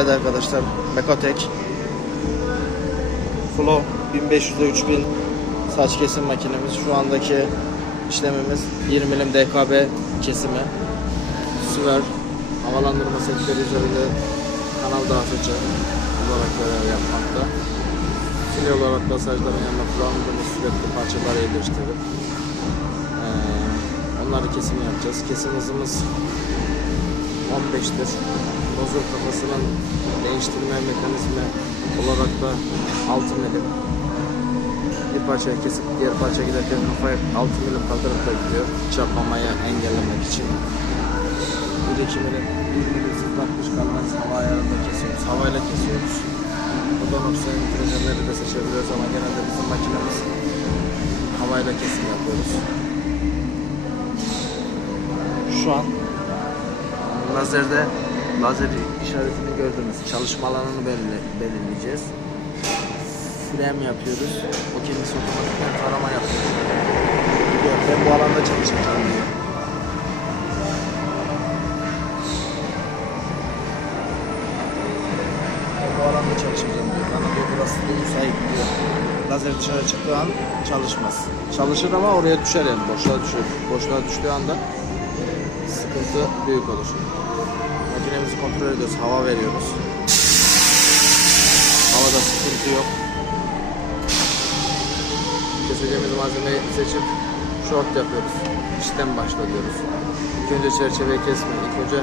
Evet arkadaşlar, Mekotek Flow 1500'e 3000 saç kesim makinemiz. Şu andaki işlemimiz 1 milim DKB kesimi. Süver havalandırma setleri üzerinde kanal dağıtıcı olarak görev yapmakta. Fil olarak masajların yanına kullandığımız sürekli parçaları yerleştirip onları kesim yapacağız. Kesim hızımız 15'tir. Nozul kafasının değiştirme mekanizmi olarak da 6 milim. Bir parçayı kesip diğer parça giderken kafaya 6 milim kaldırıp da gidiyor. Çarpmamayı engellemek için. Bir 2 milim, 1 milim sıfırlatmış kalan hava ayarında kesiyoruz. Havayla kesiyoruz. Buradan oksijen filtreleri de seçebiliyoruz ama genelde bizim makinemiz havayla kesim yapıyoruz. Şu an lazerde lazer işaretini gördüğümüz çalışma alanını belirleyeceğiz. Frem yapıyoruz. O kendisi otomatikten tarama yapıyor. Ben bu alanda çalışacağım diyor. Bu alanda çalışacağım diyor. Bana diyor burası da müsait diyor. Lazer dışarı çıktığı an çalışmaz. Çalışır ama oraya düşer yani. Boşluğa düşer. Boşluğa düştüğü anda sıkıntı büyük olur. Makinemizi kontrol ediyoruz. Hava veriyoruz. Havada sıkıntı yok. Keseceğimiz malzemeyi seçip short yapıyoruz. İşten başlıyoruz. İlk önce çerçeveyi kesme. İlk önce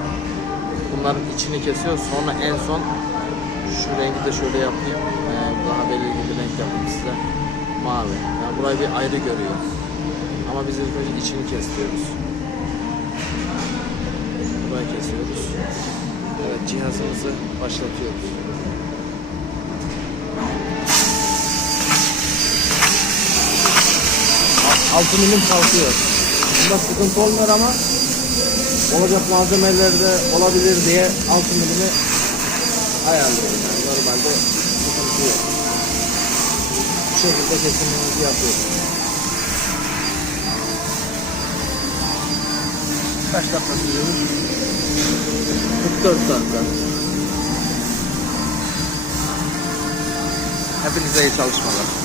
bunların içini kesiyoruz. Sonra en son şu rengi de şöyle yapayım. Daha belirgin bir renk yapayım size. Mavi. Yani burayı bir ayrı görüyor. Ama biz ilk önce içini kesiyoruz. Burayı kesiyoruz. Evet, cihazımızı başlatıyoruz. Altı milim kalkıyor. Bunda sıkıntı olmuyor ama olacak malzemelerde olabilir diye 6 milimi ayarlıyorum. Yani normalde sıkıntı yok. Bu şekilde kesimimizi yapıyoruz. Kaç dakika sürüyor? 44 dakika. Hepinize iyi çalışmalar.